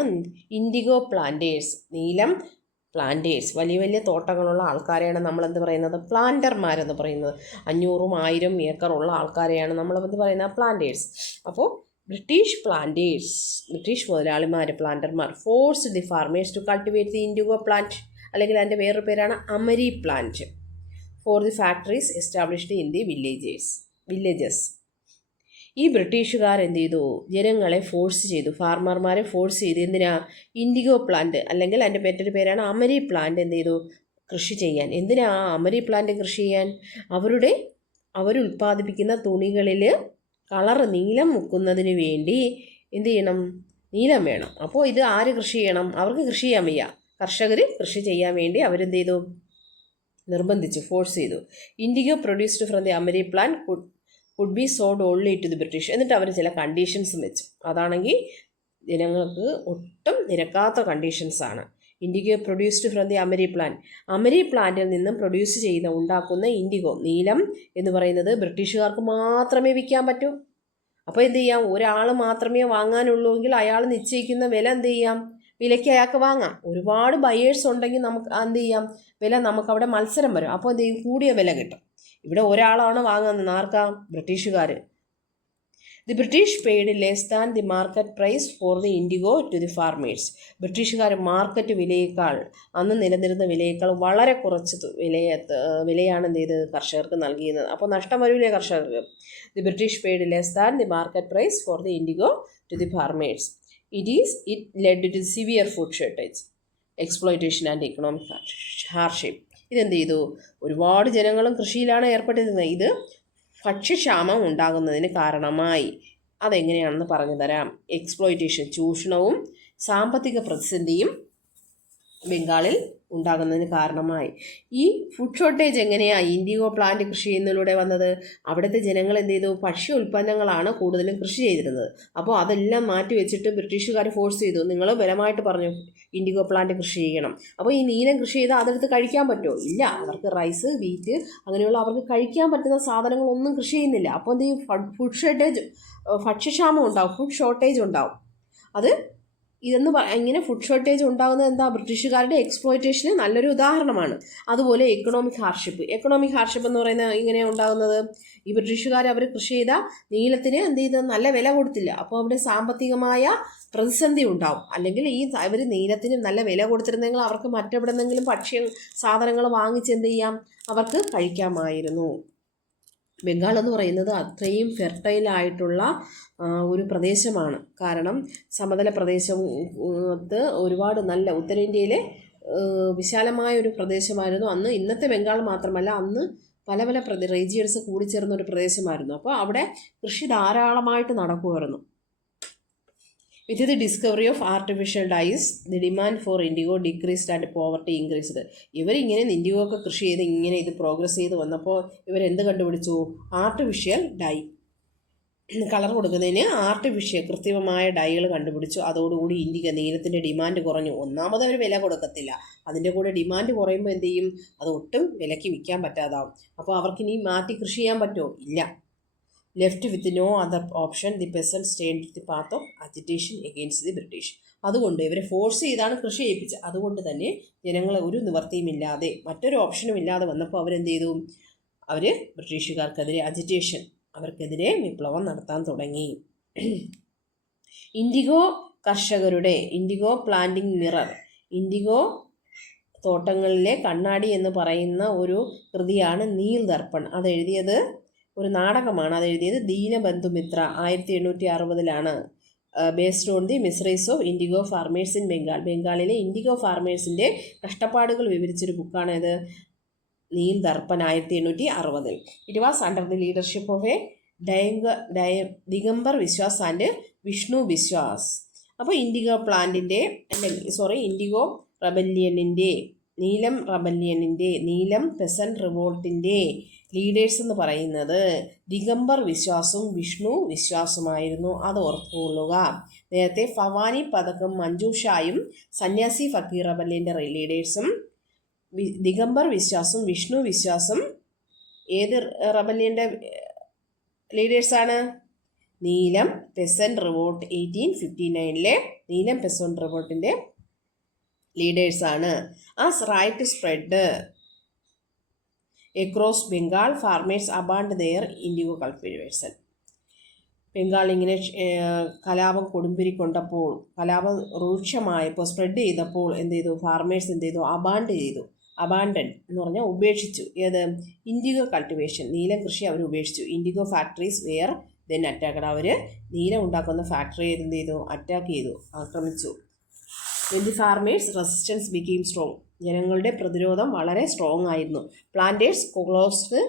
ഇൻഡിഗോ പ്ലാന്റേഴ്സ്. നീലം പ്ലാന്റേഴ്സ്, വലിയ വലിയ തോട്ടങ്ങളുള്ള ആൾക്കാരെയാണ് നമ്മളെന്ത് പറയുന്നത്? പ്ലാന്റർമാരെന്ന് പറയുന്നത്. 500-1000 ഏക്കറുള്ള ആൾക്കാരെയാണ് നമ്മളെന്ത് പറയുന്നത്? പ്ലാന്റേഴ്സ്. അപ്പോൾ ബ്രിട്ടീഷ് മുതലാളിമാർ, പ്ലാന്റർമാർ force the farmers to cultivate the indigo plant, അല്ലെങ്കിൽ അതിൻ്റെ വേറൊരു പേരാണ് അമരി plant, for the factories established in the villages. ഈ ബ്രിട്ടീഷുകാർ എന്ത് ചെയ്തു? ജനങ്ങളെ ഫോഴ്സ് ചെയ്തു, ഫാർമർമാരെ ഫോഴ്സ് ചെയ്തു. എന്തിനാ? ഇൻഡിഗോ പ്ലാന്റ്, അല്ലെങ്കിൽ അതിൻ്റെ മറ്റൊരു പേരാണ് അമരി പ്ലാന്റ് എന്ത് ചെയ്തു? കൃഷി ചെയ്യാൻ. എന്തിനാ അമരി പ്ലാന്റ് കൃഷി ചെയ്യാൻ? അവരുൽപ്പാദിപ്പിക്കുന്ന തുണികളിൽ നീലം മുക്കുന്നതിന് വേണ്ടി എന്ത് ചെയ്യണം? നീലം വേണം. അപ്പോൾ ഇത് ആര് കൃഷി ചെയ്യണം? അവർക്ക് കൃഷി ചെയ്യാൻ വയ്യ. കർഷകർ കൃഷി ചെയ്യാൻ വേണ്ടി അവരെന്ത് ചെയ്തു? നിർബന്ധിച്ചു, ഫോഴ്സ് ചെയ്തു. ഇൻഡിഗോ പ്രൊഡ്യൂസ്ഡ് ഫ്രം ദി അമരി plant could be sold only to the British. എന്നിട്ട് അവർ ചില കണ്ടീഷൻസും വെച്ചു. അതാണെങ്കിൽ ജനങ്ങൾക്ക് ഒട്ടും നിരക്കാത്ത കണ്ടീഷൻസാണ്. ഇൻഡിഗോ പ്രൊഡ്യൂസ്ഡ് ഫ്രം ദി അമരി പ്ലാന്റിൽ നിന്നും ഉണ്ടാക്കുന്ന ഇൻഡിഗോ, നീലം എന്ന് പറയുന്നത് ബ്രിട്ടീഷുകാർക്ക് മാത്രമേ വിൽക്കാൻ പറ്റൂ. അപ്പോൾ എന്ത് ചെയ്യാം? ഒരാൾ മാത്രമേ വാങ്ങാനുള്ളൂ എങ്കിൽ അയാൾ നിശ്ചയിക്കുന്ന വില എന്ത് ചെയ്യാം? വിലയ്ക്ക് അയാൾക്ക് വാങ്ങാം. ഒരുപാട് ബയേഴ്സ് ഉണ്ടെങ്കിൽ നമുക്ക് എന്ത് ചെയ്യാം? വില നമുക്കവിടെ മത്സരം വരും. അപ്പോൾ എന്ത് ചെയ്യും? കൂടിയ വില കിട്ടും. ഇവിടെ ഒരാളാണ് വാങ്ങുന്നത്. ആർക്കാ? ബ്രിട്ടീഷുകാർ. The British paid less than the market price for the indigo to the farmers. ബ്രിട്ടീഷുകാർ മാർക്കറ്റ് വിലയേക്കാൾ, അന്ന് നിലനിരുന്ന വിലയേക്കാൾ വളരെ കുറച്ച് വിലയാണ് എന്ത് ചെയ്ത് കർഷകർക്ക് നൽകിയത്. അപ്പോൾ നഷ്ടം വരില്ലേ കർഷകർക്ക്? The British paid less than the market price for the indigo to the farmers. It led to severe food shortage. Exploitation and economic hardship. ഇതെന്ത് ചെയ്തു? ഒരുപാട് ജനങ്ങളും കൃഷിയിലാണ് ഏർപ്പെട്ടിരുന്നത്. ഇത് ഭക്ഷ്യക്ഷാമം ഉണ്ടാകുന്നതിന് കാരണമായി. അതെങ്ങനെയാണെന്ന് പറഞ്ഞു തരാം. എക്സ്പ്ലോയിറ്റേഷൻ, ചൂഷണവും സാമ്പത്തിക പ്രതിസന്ധിയും ബംഗാളിൽ ഉണ്ടാകുന്നതിന് കാരണമായി. ഈ ഫുഡ് ഷോർട്ടേജ് എങ്ങനെയാണ് ഇൻഡിഗോ പ്ലാന്റ് കൃഷി ചെയ്യുന്നതിലൂടെ വന്നത്? അവിടുത്തെ ജനങ്ങൾ എന്ത് ചെയ്തു? ഭക്ഷ്യ ഉൽപ്പന്നങ്ങളാണ് കൂടുതലും കൃഷി ചെയ്തിരുന്നത്. അപ്പോൾ അതെല്ലാം മാറ്റി വെച്ചിട്ട് ബ്രിട്ടീഷുകാർ ഫോഴ്സ് ചെയ്തു, നിങ്ങൾ ബലമായിട്ട് പറഞ്ഞു ഇൻഡിഗോ പ്ലാന്റ് കൃഷി ചെയ്യണം. അപ്പോൾ ഈ നീലം കൃഷി ചെയ്താൽ അതെടുത്ത് കഴിക്കാൻ പറ്റുമോ? ഇല്ല. അവർക്ക് റൈസ്, വീറ്റ് അങ്ങനെയുള്ള അവർക്ക് കഴിക്കാൻ പറ്റുന്ന സാധനങ്ങളൊന്നും കൃഷി ചെയ്യുന്നില്ല. അപ്പോൾ എന്ത് ചെയ്യും? ഫുഡ് ഷോർട്ടേജ്, ഭക്ഷ്യക്ഷാമം ഉണ്ടാവും, ഫുഡ് ഷോർട്ടേജ് ഉണ്ടാവും. ഇങ്ങനെ ഫുഡ് ഷോർട്ടേജ് ഉണ്ടാകുന്നത് എന്താ? ബ്രിട്ടീഷുകാരുടെ എക്സ്പ്ലോയിറ്റേഷന് നല്ലൊരു ഉദാഹരണമാണ്. അതുപോലെ എക്കണോമിക് ഹാർഷിപ്പ് എന്ന് പറയുന്നത് ഇങ്ങനെ ഉണ്ടാകുന്നത്, ഈ ബ്രിട്ടീഷുകാർ അവർ കൃഷി ചെയ്ത നീലത്തിന് എന്ത് ചെയ്ത് നല്ല വില കൊടുത്തില്ല. അപ്പോൾ അവിടെ സാമ്പത്തികമായ പ്രതിസന്ധി ഉണ്ടാവും. അല്ലെങ്കിൽ അവർ നീലത്തിന് നല്ല വില കൊടുത്തിരുന്നെങ്കിൽ അവർക്ക് മറ്റെവിടെന്നെങ്കിലും സാധനങ്ങൾ വാങ്ങിച്ച് എന്ത് ചെയ്യാം? അവർക്ക് കഴിക്കാമായിരുന്നു. ബംഗാൾ എന്ന് പറയുന്നത് അത്രയും ഫെർട്ടൈലായിട്ടുള്ള ഒരു പ്രദേശമാണ്. കാരണം സമതല പ്രദേശത്ത് ഒരുപാട് നല്ല ഉത്തരേന്ത്യയിലെ വിശാലമായ ഒരു പ്രദേശമായിരുന്നു അന്ന്. ഇന്നത്തെ ബംഗാൾ മാത്രമല്ല, അന്ന് പല പല റീജിയൻസ് കൂടിച്ചേർന്ന ഒരു പ്രദേശമായിരുന്നു. അപ്പോൾ അവിടെ കൃഷി ധാരാളമായിട്ട് നടക്കുമായിരുന്നു. With the discovery of artificial dyes the demand for indigo decreased and poverty increased. ഇവരിങ്ങനെ ഇൻഡിഗോ ഒക്കെ കൃഷി ചെയ്ത് ഇങ്ങനെ ഇത് പ്രോഗ്രസ് ചെയ്ത് വന്നപ്പോൾ ഇവരെന്ത് കണ്ടുപിടിച്ചു? ആർട്ടിഫിഷ്യൽ ഡൈ, കളർ കൊടുക്കുന്നതിന് കൃത്രിമമായ ഡൈകൾ കണ്ടുപിടിച്ചു. അതോടുകൂടി നീലത്തിൻ്റെ ഡിമാൻഡ് കുറഞ്ഞു. ഒന്നാമത് അവർ വില കൊടുക്കത്തില്ല, അതിൻ്റെ കൂടെ ഡിമാൻഡ് കുറയുമ്പോൾ എന്ത് ചെയ്യും? അത് ഒട്ടും വിലയ്ക്ക് വിൽക്കാൻ പറ്റാതാവും. അപ്പോൾ അവർക്കിനി മാറ്റി കൃഷി ചെയ്യാൻ പറ്റുമോ? ഇല്ല. Left with no other option, the peasant stayed the path of agitation against the British. അതുകൊണ്ട് ഇവരെ ഫോഴ്സ് ചെയ്താണ് കൃഷി ചെയ്യിപ്പിച്ചത്. അതുകൊണ്ട് തന്നെ ജനങ്ങളെ ഒരു നിവർത്തിയുമില്ലാതെ, മറ്റൊരു ഓപ്ഷനും ഇല്ലാതെ വന്നപ്പോൾ അവരെന്ത് ചെയ്തു? അവർ ബ്രിട്ടീഷുകാർക്കെതിരെ അവർക്കെതിരെ വിപ്ലവം നടത്താൻ തുടങ്ങി. ഇൻഡിഗോ പ്ലാന്റിംഗ് മിറർ, ഇൻഡിഗോ തോട്ടങ്ങളിലെ കണ്ണാടി എന്ന് പറയുന്ന ഒരു കൃതിയാണ് നീൽ ദർപ്പൺ. അതെഴുതിയത് ഒരു നാടകമാണ്. അതെഴുതിയത് Dinabandhu Mitra 1860 based on the miseries of indigo farmers in Bengal. ബംഗാളിലെ ഇൻഡിഗോ ഫാർമേഴ്സിൻ്റെ കഷ്ടപ്പാടുകൾ വിവരിച്ചൊരു ബുക്കാണിത്, Neel Darpan 1860. It was under the leadership of a Digambar Biswas and Bishnu Biswas. അപ്പോൾ ഇൻഡിഗോ റബല്യനിൻ്റെ, നീലം പെസൻറ്റ് റിവോൾട്ടിൻ്റെ ലീഡേഴ്സ് എന്ന് പറയുന്നത് ദിഗംബർ വിശ്വാസും വിഷ്ണു വിശ്വാസുമായിരുന്നു. അത് ഓർത്തുകൊള്ളുക. നേരത്തെ ഭവാനി പതകം മഞ്ജുഷായും സന്യാസി ഫക്കീർ റബല്യൻ്റെ ലീഡേഴ്സും ദിഗംബർ വിശ്വാസും വിഷ്ണു വിശ്വാസും ഏത് റബല്യൻ്റെ ലീഡേഴ്സാണ്? നീലം പെസൻറ്റ് റിവോൾട്ട് 1859 നീലം പെസൻറ്റ് റിവോൾട്ടിൻ്റെ ലീഡേഴ്സാണ്. As riot spread across Bengal farmers abandon their indigo cultivation. Bengal ഇങ്ങനെ കലാപം കൊടുമ്പിരിക്കൊണ്ടപ്പോൾ, കലാപം രൂക്ഷമായപ്പോൾ, സ്പ്രെഡ് ചെയ്തപ്പോൾ എന്ത് ചെയ്തു? ഫാർമേഴ്സ് എന്ത് ചെയ്തു? അബാൻഡൻ എന്ന് പറഞ്ഞാൽ ഉപേക്ഷിച്ചു. ഏത്? ഇൻഡിഗോ കൾട്ടിവേഷൻ, നീലം കൃഷി അവർ ഉപേക്ഷിച്ചു. Indigo factories were then attacked. അവർ നീലം ഉണ്ടാക്കുന്ന ഫാക്ടറി എന്ത് ചെയ്തു? ആക്രമിച്ചു. When the farmers resistance became strong, ജനങ്ങളുടെ പ്രതിരോധം വളരെ സ്ട്രോങ് ആയിരുന്നു. Planters closed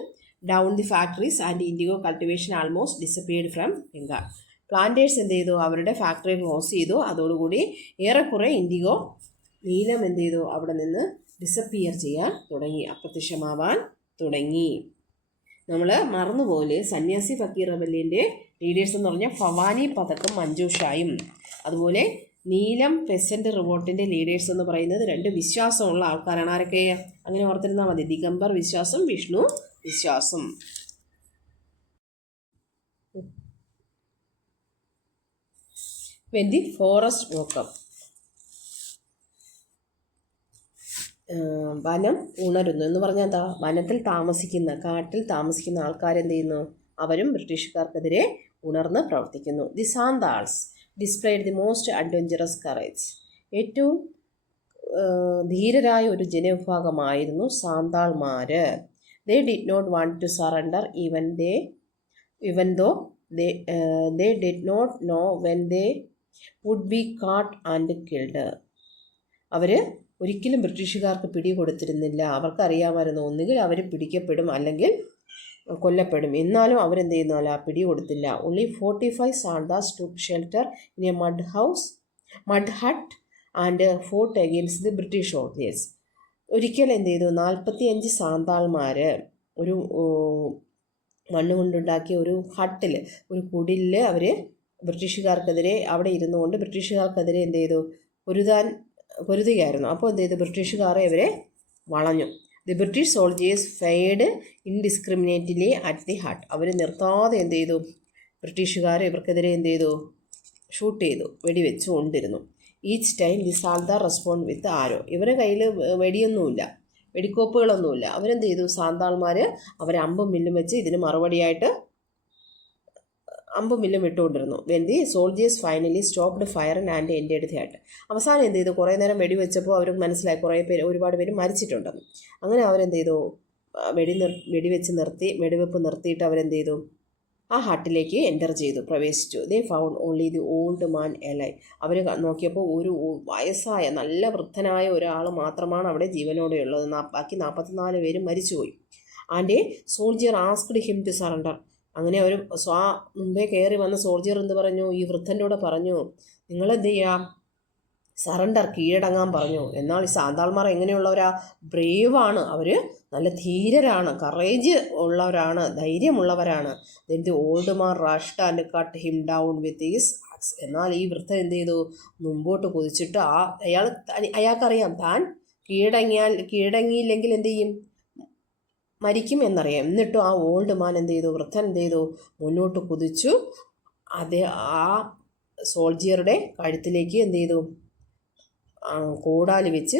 down the factories and indigo cultivation almost disappeared from Bengal. Planters എന്ത് ചെയ്തു? അവരുടെ ഫാക്ടറി ക്ലോസ് ചെയ്തു. അതോടുകൂടി ഏറെക്കുറെ നീലം എന്ത് ചെയ്തു? അവിടെ നിന്ന് ഡിസപ്പിയർ ചെയ്യാൻ തുടങ്ങി, അപ്രത്യക്ഷമാവാൻ തുടങ്ങി. നമ്മൾ മറന്നുപോലെ സന്യാസി ഫക്കീർ റബല്യൻ്റെ ലീഡേഴ്സ് എന്ന് പറഞ്ഞാൽ ഭവാനി പതക്കം മഞ്ജുഷായും, അതുപോലെ നീലം പെസൻറ്റ് റിവോൾട്ടിൻ്റെ ലീഡേഴ്സ് എന്ന് പറയുന്നത് രണ്ട് വിശ്വാസമുള്ള ആൾക്കാരാണ്. ആരൊക്കെ? അങ്ങനെ ഓർത്തിരുന്നാൽ മതി. ദിഗംബർ വിശ്വാസം, വിഷ്ണു വിശ്വാസം. വെൻ ദി ഫോറസ്റ്റ് വോക്കപ്പ്, വനം ഉണരുന്നു എന്ന് പറഞ്ഞാൽ എന്താ? കാട്ടിൽ താമസിക്കുന്ന ആൾക്കാരെന്ത് ചെയ്യുന്നു? അവരും ബ്രിട്ടീഷുകാർക്കെതിരെ ഉണർന്ന് പ്രവർത്തിക്കുന്നു. The Santhals displayed the most adventurous courage. ഏറ്റവും ധീരരായ ഒരു ജനവിഭാഗമായിരുന്നു സാന്താൾമാർ. They did not want to surrender even though they did not know when they would be caught and killed. അവർ ഒരിക്കലും ബ്രിട്ടീഷുകാർക്ക് പിടികൊടുത്തിരുന്നില്ല. അവർക്കറിയാമായിരുന്നു ഒന്നുകിൽ അവർ പിടിക്കപ്പെടും അല്ലെങ്കിൽ കൊല്ലപ്പെടും. എന്നാലും അവരെന്ത് ചെയ്യുന്നില്ല, പിടികൊടുത്തില്ല. only 45 Sandas took shelter in a mud hut and fought against the British soldiers. ഒരിക്കൽ എന്ത് ചെയ്തു, 45 സാന്താൾമാർ ഒരു മണ്ണ് കൊണ്ടുണ്ടാക്കിയ ഒരു ഹട്ടിൽ, ഒരു കുടിലിൽ അവർ ബ്രിട്ടീഷുകാർക്കെതിരെ അവിടെ ഇരുന്നുകൊണ്ട് ബ്രിട്ടീഷുകാർക്കെതിരെ എന്ത് ചെയ്തു, പൊരുതുകയായിരുന്നു. അപ്പോൾ എന്ത് ചെയ്തു, ബ്രിട്ടീഷുകാരെ അവരെ വളഞ്ഞു. The British soldiers fired indiscriminately at the hut. അവർ നിർത്താതെ എന്ത് ചെയ്തു, ബ്രിട്ടീഷുകാരെ ഇവർക്കെതിരെ എന്ത് ചെയ്തു, ഷൂട്ട് ചെയ്തു, വെടിവെച്ചു കൊണ്ടിരുന്നു. ഈച്ച് ടൈം ദി സാന്താർ റെസ്പോണ്ട് വിത്ത് ആരോ. ഇവരുടെ കയ്യിൽ വെടിയൊന്നുമില്ല, വെടിക്കോപ്പുകളൊന്നുമില്ല. അവരെന്ത് ചെയ്തു, സാന്താൾമാർ അവർ അമ്പും മില്ലും വെച്ച് ഇതിന് മറുപടിയായിട്ട് അമ്പും മില്ലും ഇട്ടുകൊണ്ടിരുന്നു. When the soldiers finally stopped fire and ended the hut. അവസാനം എന്ത് ചെയ്തു, കുറേ നേരം വെടിവെച്ചപ്പോൾ അവർക്ക് മനസ്സിലായി ഒരുപാട് പേര് മരിച്ചിട്ടുണ്ടെന്ന്. അങ്ങനെ അവരെന്ത് ചെയ്തു, വെടിവെപ്പ് നിർത്തിയിട്ട് അവരെന്ത് ചെയ്തു, ആ ഹട്ടിലേക്ക് എൻ്റർ ചെയ്തു, പ്രവേശിച്ചു. They found only the old man alive. അവർ നോക്കിയപ്പോൾ ഒരു വയസ്സായ നല്ല വൃദ്ധനായ ഒരാൾ മാത്രമാണ് അവിടെ ജീവനോടെ ഉള്ളത്. ബാക്കി 44 പേരും മരിച്ചുപോയി. And soldier asked him to surrender. അങ്ങനെ അവർ മുമ്പേ കയറി വന്ന സോൾജിയർ എന്ത് പറഞ്ഞു, ഈ വൃദ്ധൻ്റെ കൂടെ പറഞ്ഞു, നിങ്ങളെന്ത് ചെയ്യാം, സറണ്ടർ, കീഴടങ്ങാൻ പറഞ്ഞു. എന്നാൽ ഈ സാന്താൾമാർ എങ്ങനെയുള്ളവരാ, ബ്രേവാണ്, അവർ നല്ല ധീരരാണ്, കറേജ് ഉള്ളവരാണ്, ധൈര്യമുള്ളവരാണ്. Then the old man rushed and cut him down with his axe. എന്നാൽ ഈ വൃദ്ധൻ എന്ത് ചെയ്തു, മുമ്പോട്ട് കുതിച്ചിട്ട് അയാൾക്കറിയാം താൻ കീഴടങ്ങിയില്ലെങ്കിൽ എന്ത് ചെയ്യും, മരിക്കും എന്നറിയാം. എന്നിട്ടും ആ ഓൾഡ് മാൻ എന്ത് ചെയ്തു, വൃദ്ധൻ എന്ത് ചെയ്തു, മുന്നോട്ട് കുതിച്ചു ആ സോൾജിയറുടെ കഴുത്തിലേക്ക് എന്ത് ചെയ്തു, കോടാലി വെച്ച്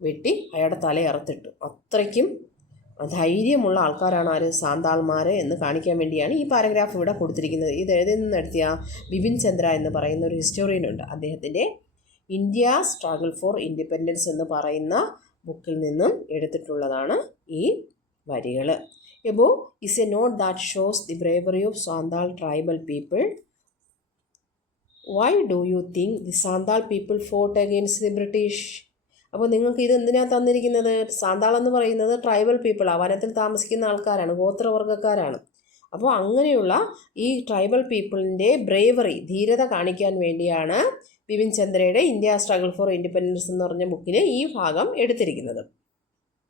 വെട്ടി അയാളുടെ തലയറുത്തിട്ടു. അത്രയ്ക്കും ധൈര്യമുള്ള ആൾക്കാരാണ് ആര്, സാന്താൾമാർ എന്ന് കാണിക്കാൻ വേണ്ടിയാണ് ഈ പാരഗ്രാഫ് ഇവിടെ കൊടുത്തിരിക്കുന്നത്. ഇത് എഴുതി നിന്നെടുത്തിയ ബിപിൻ ചന്ദ്ര എന്ന് പറയുന്ന ഒരു ഹിസ്റ്റോറിയനുണ്ട്. അദ്ദേഹത്തിൻ്റെ ഇന്ത്യ സ്ട്രഗിൾ ഫോർ ഇൻഡിപെൻഡൻസ് എന്ന് പറയുന്ന ബുക്കിൽ നിന്നും എടുത്തിട്ടുള്ളതാണ് ഈ വരികൾ. Above is a note that shows the bravery of Santhal tribal people. Why do you think the Santhal people fought against the British? അപ്പോൾ നിങ്ങൾക്ക് ഇത് എന്തിനാണ് തന്നിരിക്കുന്നത്? സാന്താൾ എന്ന് പറയുന്നത് ട്രൈബൽ പീപ്പിളാണ്, വനത്തിൽ താമസിക്കുന്ന ആൾക്കാരാണ്, ഗോത്രവർഗ്ഗക്കാരാണ്. അപ്പോൾ അങ്ങനെയുള്ള ഈ ട്രൈബൽ പീപ്പിളിൻ്റെ ബ്രേവറി, ധീരത കാണിക്കാൻ വേണ്ടിയാണ് ബിപിൻ ചന്ദ്രയുടെ ഇന്ത്യ സ്ട്രഗിൾ ഫോർ ഇൻഡിപെൻഡൻസ് എന്ന് പറഞ്ഞ ബുക്കിൽ ഈ ഭാഗം എടുത്തിരിക്കുന്നത്.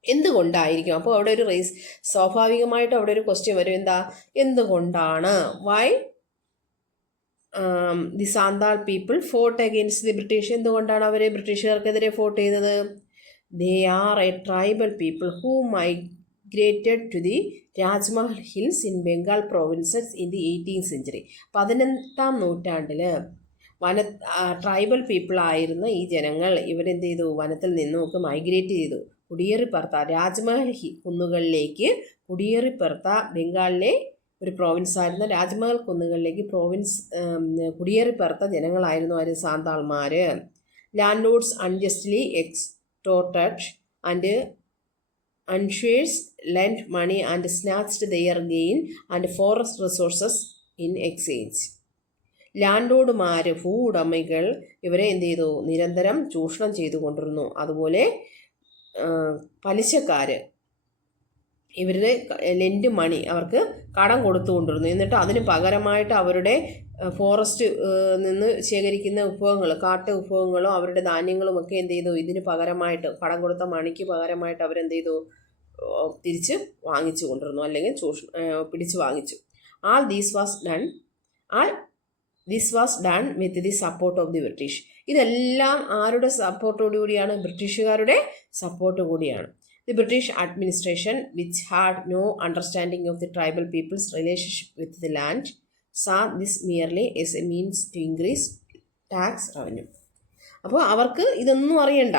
എന്തുകൊണ്ടായിരിക്കും? അപ്പോൾ അവിടെ ഒരു സ്വാഭാവികമായിട്ടും അവിടെ ഒരു ക്വസ്റ്റ്യൻ വരും, എന്താ, എന്തുകൊണ്ടാണ്, why the Santhal people fought against the British? എന്തുകൊണ്ടാണ് അവർ ബ്രിട്ടീഷുകാർക്കെതിരെ ഫോട്ട് ചെയ്തത്? They are a tribal people who migrated to the Rajmahal hills in Bengal provinces in the 18th century. 18ാം നൂറ്റാണ്ടിൽ ട്രൈബൽ പീപ്പിളായിരുന്ന ഈ ജനങ്ങൾ ഇവരെന്ത് ചെയ്തു, വനത്തിൽ നിന്നുമൊക്കെ മൈഗ്രേറ്റ് ചെയ്തു, കുടിയേറിപ്പറത്ത രാജ്മഹൽ കുന്നുകളിലേക്ക് കുടിയേറിപ്പറത്ത ബംഗാളിലെ ഒരു പ്രോവിൻസായിരുന്ന രാജ്മഹൽ കുന്നുകളിലേക്ക് കുടിയേറിപ്പറത്ത ജനങ്ങളായിരുന്നു അവർ, സാന്താൾമാർ. Landlords unjustly extorted and usurers lend money and snatched their gain and forest resources in exchange. ലാൻഡ് ലോഡുമാർ, ഭൂ ഉടമകൾ ഇവരെ എന്ത് ചെയ്തു, നിരന്തരം ചൂഷണം ചെയ്തുകൊണ്ടിരുന്നു. അതുപോലെ പലിശക്കാർ ഇവരുടെ ലെൻഡ് മണി, അവർക്ക് കടം കൊടുത്തുകൊണ്ടിരുന്നു. എന്നിട്ട് അതിന് പകരമായിട്ട് അവരുടെ ഫോറസ്റ്റ് നിന്ന് ശേഖരിക്കുന്ന വിഭവങ്ങൾ, കാട്ട് വിഭവങ്ങളും അവരുടെ ധാന്യങ്ങളും ഒക്കെ എന്ത് ചെയ്തു, ഇതിന് പകരമായിട്ട്, കടം കൊടുത്ത മണിക്ക് പകരമായിട്ട് അവരെന്ത് ചെയ്തു, തിരിച്ച് വാങ്ങിച്ചു കൊണ്ടിരുന്നു, അല്ലെങ്കിൽ പിടിച്ച് വാങ്ങിച്ചു. This was done with the support of the British. ഇതെല്ലാം ആരുടെ സപ്പോർട്ടോടുകൂടിയാണ്? ബ്രിട്ടീഷുകാരുടെ സപ്പോർട്ട് കൂടിയാണ്. The British administration, which had no understanding of the tribal people's relationship with the land, saw this merely as a means to increase tax revenue. അപ്പോൾ അവർക്ക് ഇതൊന്നും അറിയണ്ട,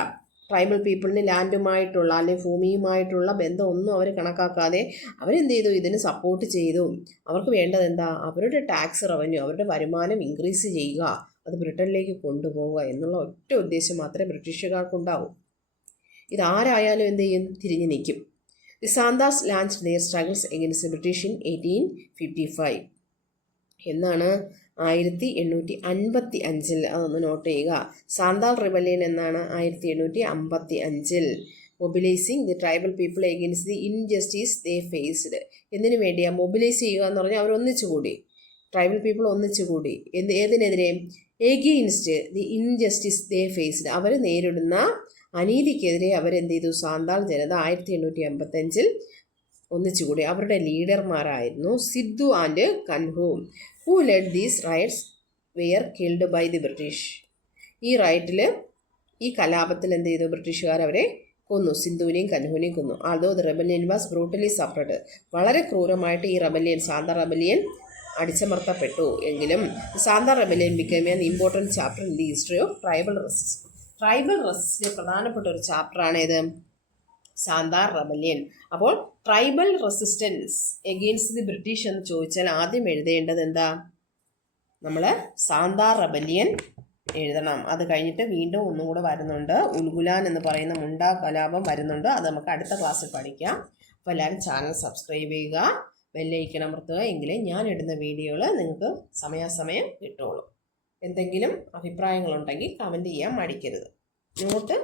tribal പീപ്പിളിന് ലാൻഡുമായിട്ടുള്ള അല്ലെങ്കിൽ ഭൂമിയുമായിട്ടുള്ള ബന്ധമൊന്നും അവർ കണക്കാക്കാതെ അവരെന്ത് ചെയ്തു, ഇതിന് സപ്പോർട്ട് ചെയ്തു. അവർക്ക് വേണ്ടത് എന്താ, അവരുടെ ടാക്സ് റവന്യൂ, അവരുടെ വരുമാനം ഇൻക്രീസ് ചെയ്യുക, അത് ബ്രിട്ടനിലേക്ക് കൊണ്ടുപോവുക എന്നുള്ള ഒറ്റ ഉദ്ദേശം മാത്രമേ ബ്രിട്ടീഷുകാർക്കുണ്ടാവൂ. ഇതാരായാലും എന്ത് ചെയ്യും, തിരിഞ്ഞു നിൽക്കും. The Santhals launched their struggles against British in 1855 എന്നാണ് 1855. അതൊന്ന് നോട്ട് ചെയ്യുക. സാന്താൾ റിബല്യൻ എന്നാണ്? 1855. Mobilising the tribal people against the injustice they faced. എന്തിനു വേണ്ടിയാണ് മൊബിലൈസ് ചെയ്യുക എന്ന് പറഞ്ഞാൽ? അവർ ഒന്നിച്ചുകൂടി, ട്രൈബൽ പീപ്പിൾ ഒന്നിച്ചുകൂടി. ഏതിനെതിരെ? Against the injustice they faced. അവർ നേരിടുന്ന അനീതിക്കെതിരെ അവരെന്ത് ചെയ്തു? സാന്താൾ ജനത 1855 ഒന്നിച്ചുകൂടി. അവരുടെ ലീഡർമാരായിരുന്നു Sidhu and Kanhu. Who led these riots were killed by the British. ഈ കലാപത്തിൽ എന്ത് ചെയ്തു? ബ്രിട്ടീഷുകാർ അവരെ കൊന്നു. സിന്ധുവിനെയും കൻഹുവിനെയും കൊന്നു. Although the rebellion was brutally suffered. വളരെ ക്രൂരമായിട്ട് ഈ സാന്താൾ റെബല്യൻ അടിച്ചമർത്തപ്പെട്ടു. എങ്കിലും Santhal rebellion become an important chapter in the history of tribal resistance. Tribal റെസിസ്റ്റൻസിലെ പ്രധാനപ്പെട്ട ഒരു ചാപ്റ്ററാണ് ഇത്, സാന്താൾ റെബല്യൻ. അപ്പോൾ tribal resistance against the British എന്ന് ചോദിച്ചാൽ ആദ്യം എഴുതേണ്ടത് എന്താ? നമ്മൾ സാന്താൾ റെബല്യൻ എഴുതണം. അത് കഴിഞ്ഞിട്ട് വീണ്ടും ഒന്നും കൂടെ വരുന്നുണ്ട്, ഉൽഗുലാൻ എന്ന് പറയുന്ന മുണ്ട കലാപം വരുന്നുണ്ട്. അത് നമുക്ക് അടുത്ത ക്ലാസ്സിൽ പഠിക്കാം. അപ്പോൾ എല്ലാവരും ചാനൽ സബ്സ്ക്രൈബ് ചെയ്യുക, ബെല്ലൈക്കൺ അമർത്തുക. എങ്കിലേ ഞാൻ ഇടുന്ന വീഡിയോകൾ നിങ്ങൾക്ക് സമയാസമയം കിട്ടുള്ളൂ. എന്തെങ്കിലും അഭിപ്രായങ്ങളുണ്ടെങ്കിൽ കമൻറ്റ് ചെയ്യാൻ മടിക്കരുത്. നോട്ട്